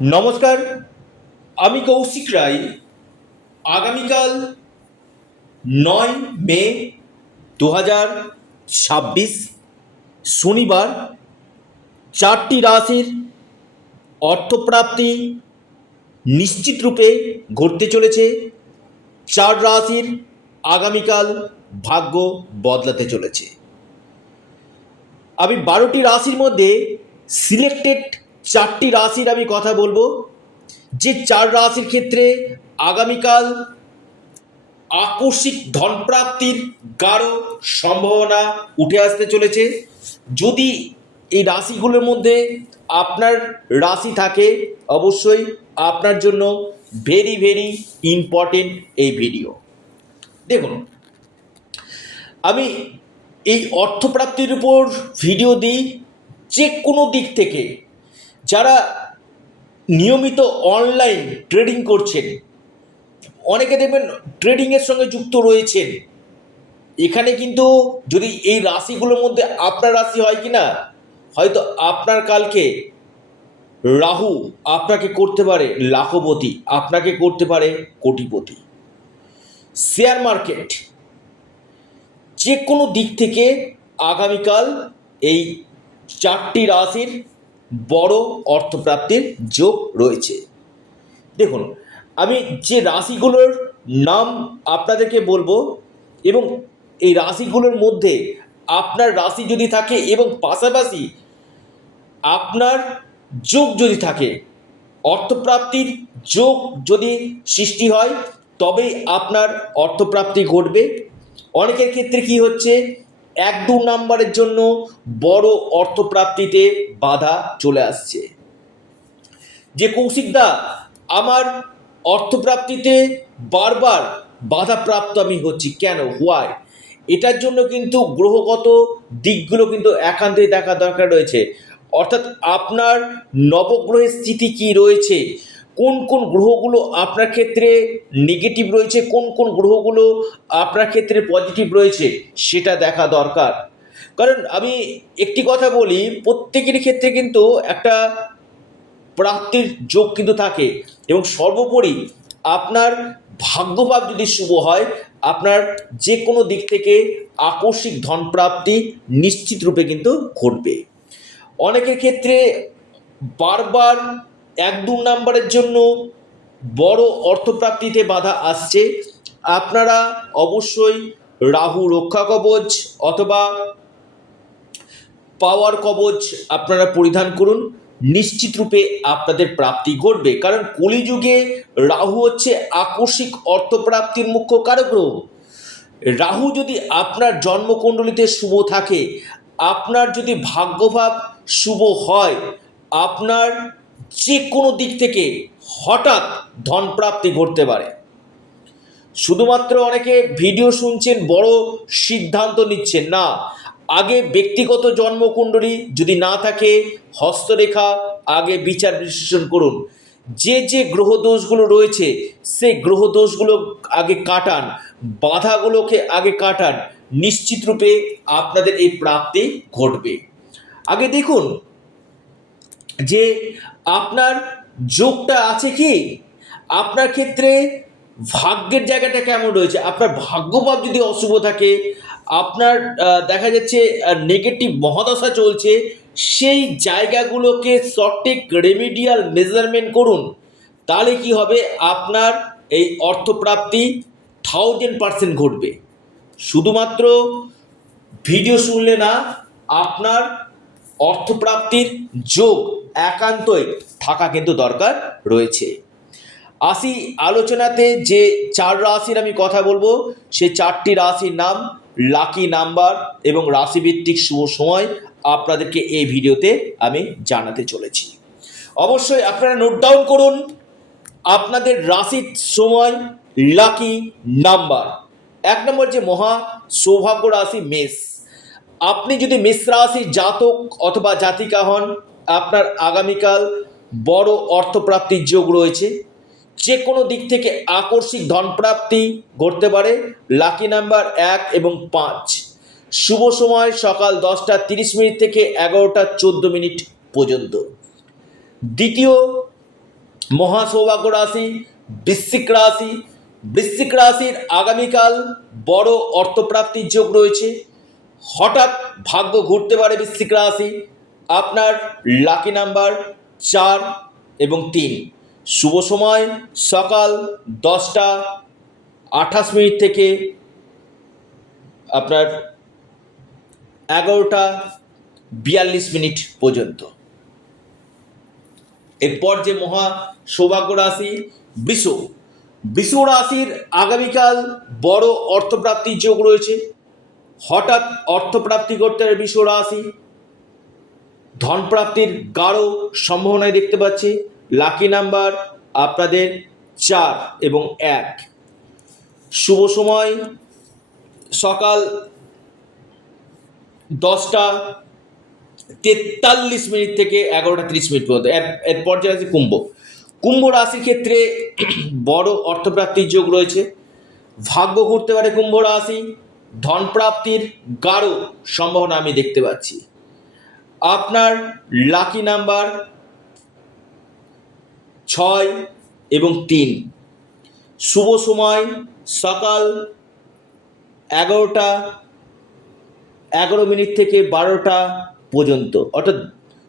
নমস্কার, আমি কৌশিক রায়। আগামীকাল 9 মে 2026 শনিবার 4টি রাশির অর্থপ্রাপ্তি নিশ্চিত রূপে ঘটতে চলেছে। 4 রাশির আগামীকাল ভাগ্য বদলাতে চলেছে। আমি 12টি রাশির মধ্যে সিলেক্টেড 4টি রাশির আমি কথা বলবো, যে 4 রাশির ক্ষেত্রে আগামীকাল আকস্মিক ধনপ্রাপ্তির গাঢ় সম্ভাবনা উঠে আসতে চলেছে। যদি এই রাশিগুলোর মধ্যে আপনার রাশি থাকে, অবশ্যই আপনার জন্য ভেরি ভেরি ইম্পর্টেন্ট এই ভিডিও। দেখুন, আমি এই অর্থপ্রাপ্তির উপর ভিডিও দিই যে কোনো দিক থেকে। যারা নিয়মিত অনলাইন ট্রেডিং করছেন, অনেকে দেখবেন ট্রেডিংয়ের সঙ্গে যুক্ত রয়েছেন, এখানে কিন্তু যদি এই রাশিগুলোর মধ্যে আপনার রাশি হয় কি না, হয়তো আপনার কালকে রাহু আপনাকে করতে পারে লাখপতি, আপনাকে করতে পারে কোটিপতি। শেয়ার মার্কেট, যে কোনো দিক থেকে আগামীকাল এই 4টি রাশির বড় অর্থপ্রাপ্তির যোগ রয়েছে। দেখুন, আমি যে রাশিগুলোর নাম আপনাদেরকে বলবো, এবং এই রাশিগুলোর মধ্যে আপনার রাশি যদি থাকে এবং পাশাপাশি আপনার যোগ যদি থাকে, অর্থপ্রাপ্তির যোগ যদি সৃষ্টি হয়, তবেই আপনার অর্থপ্রাপ্তি ঘটবে। অনেকের ক্ষেত্রে কি হচ্ছে, 1-2 নাম্বারের জন্য বড় অর্থপ্রাপ্তিতে বাধা চলে আসছে, যে কৌশিকদা আমার অর্থপ্রাপ্তিতে বারবার বাধাপ্রাপ্ত আমি হচ্ছি, কেন, হোয়াই? এটার জন্য কিন্তু গ্রহগত দিকগুলো কিন্তু একান্তই দেখা দরকার রয়েছে। অর্থাৎ আপনার নবগ্রহের স্থিতি কি রয়েছে, কোন কোন গ্রহগুলো আপনার ক্ষেত্রে নেগেটিভ রয়েছে, কোন কোন গ্রহগুলো আপনার ক্ষেত্রে পজিটিভ রয়েছে, সেটা দেখা দরকার। কারণ আমি একটি কথা বলি, প্রত্যেকের ক্ষেত্রে কিন্তু একটা প্রাপ্তির যোগ কিন্তু থাকে, এবং সর্বোপরি আপনার ভাগ্যভাব যদি শুভ হয়, আপনার যে কোনো দিক থেকে আকস্মিক ধনপ্রাপ্তি নিশ্চিত রূপে কিন্তু ঘটবে। অনেকের ক্ষেত্রে বারবার 1-2 নাম্বারের জন্য বড় অর্থপ্রাপ্তিতে বাধা আসছে। আপনারা অবশ্যই রাহু রক্ষা কবচ অথবা পাওয়ার কবচ আপনারা পরিধান করুন, নিশ্চিত রূপে আপনাদের প্রাপ্তি ঘটবে। কারণ কলিযুগে রাহু হচ্ছে আকস্মিক অর্থপ্রাপ্তির মুখ্য কারক গ্রহ। রাহু যদি আপনার জন্মকুণ্ডলিতে শুভ থাকে, আপনার যদি ভাগ্যভাব শুভ হয়, আপনার যে কোনো দিক থেকে হঠাৎ ধনপ্রাপ্তি ঘটতে পারে। শুধুমাত্র অনেকে ভিডিও শুনছেন, বড় সিদ্ধান্ত নিচ্ছেন না, আগে ব্যক্তিগত জন্মকুণ্ডলী যদি না থাকে, হস্তরেখা আগে বিচার বিশ্লেষণ করুন। যে যে গ্রহ দোষগুলো রয়েছে, সেই গ্রহ দোষগুলো আগে কাটান, বাধাগুলোকে আগে কাটান, নিশ্চিত রূপে আপনাদের এই প্রাপ্তি ঘটবে। আগে দেখুন যে আপনার যোগটা আছে কি, আপনার ক্ষেত্রে ভাগ্যের জায়গাটা কেমন রয়েছে। আপনার ভাগ্যভাব যদি অশুভ থাকে, আপনার দেখা যাচ্ছে নেগেটিভ মহাদশা চলছে, সেই জায়গাগুলোকে সঠিক রেমিডিয়াল মেজারমেন্ট করুন। তাহলে কি হবে, আপনার এই অর্থপ্রাপ্তি 1000% ঘটবে। শুধুমাত্র ভিডিও শুনলে না, আপনার অর্থপ্রাপ্তির যোগ একান্তই থাকা কিন্তু দরকার রয়েছে। আসি আলোচনাতে, যে 4 রাশির আমি কথা বলবো, সেই 4টি রাশির নাম, লাকি নাম্বার এবং রাশিভিত্তিক শুভ সময় আপনাদেরকে এই ভিডিওতে আমি জানাতে চলেছি। অবশ্যই আপনারা নোট ডাউন করুন আপনাদের রাশির সময়, লাকি নাম্বার। 1 নম্বর যে মহা সৌভাগ্য রাশি মেষ। আপনি যদি মেষ রাশির জাতক অথবা জাতিকা হন, আপনার আগামীকাল বড় অর্থপ্রাপ্তির যোগ রয়েছে। যে কোনো দিক থেকে আকস্মিক ধনপ্রাপ্তি ঘটতে পারে। লাকি নাম্বার 1 এবং 5। শুভ সময় সকাল 10টা 30 মিনিট থেকে 11টা 14 মিনিট পর্যন্ত। দ্বিতীয় মহা সৌভাগ্য রাশি বৃশ্চিক রাশি। বৃশ্চিক রাশির আগামীকাল বড় অর্থপ্রাপ্তির যোগ রয়েছে। হঠাৎ ভাগ্য ঘুরতে পারে বৃশ্চিক রাশি। আপনার লাকি নাম্বার 4 এবং 3। শুভ সময় সকাল 10টা 28 থেকে আপনার 11টা 42 পর্যন্ত। এরপর যে মহা সৌভাগ্য রাশি বৃষ। বৃষ রাশির আগামীকাল বড় অর্থপ্রাপ্তির যোগ রয়েছে। হঠাৎ অর্থপ্রাপ্তি করতে পারে বৃষ রাশি। ধনপ্রাপ্তির গাঢ় সম্ভাবনায় দেখতে পাচ্ছি। লাকি নাম্বার আপনাদের 4 এবং 1। শুভ সময় সকাল 10টা 43 থেকে 11টা 30 পর্যন্ত। এরপর যে আছে কুম্ভ। কুম্ভ রাশির ক্ষেত্রে বড় অর্থপ্রাপ্তির যোগ রয়েছে। ভাগ্য ঘুরতে পারে কুম্ভ রাশি। ধনপ্রাপ্তির গাঢ় সম্ভাবনা আমি দেখতে পাচ্ছি। আপনার লাকি নাম্বার 6 এবং 3। শুভ সময় সকাল 11টা 11 থেকে 12টা পর্যন্ত, অর্থাৎ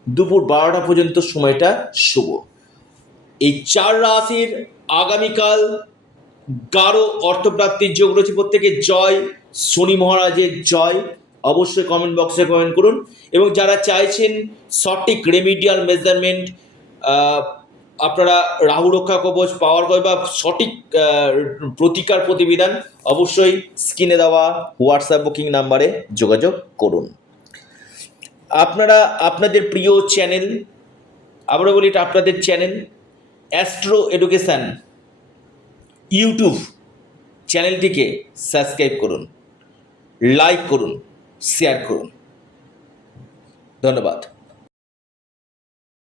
দুপুর 12টা পর্যন্ত সময়টা শুভ। এই 4 রাশির আগামীকাল গাঢ় অর্থপ্রাপ্তির যোগ রয়েছে। প্রত্যেকে জয় শনি মহারাজের জয় অবশ্যই কমেন্ট বক্সে কমেন্ট করুন। এবং যারা চাইছেন সঠিক রেমিডিয়াল মেজারমেন্ট, আপনারা রাহু রক্ষা কবচ, পাওয়ার কবচ বা সঠিক প্রতিকার প্রতিবিধান, অবশ্যই স্ক্রিনে দেওয়া হোয়াটসঅ্যাপ বুকিং নাম্বারে যোগাযোগ করুন। আপনারা আপনাদের প্রিয় চ্যানেল, আবারও বলি এটা আপনাদের চ্যানেল অ্যাস্ট্রো এডুকেশান ইউটিউব চ্যানেলটিকে সাবস্ক্রাইব করুন, লাইক করুন, শেয়ার করুন। ধন্যবাদ।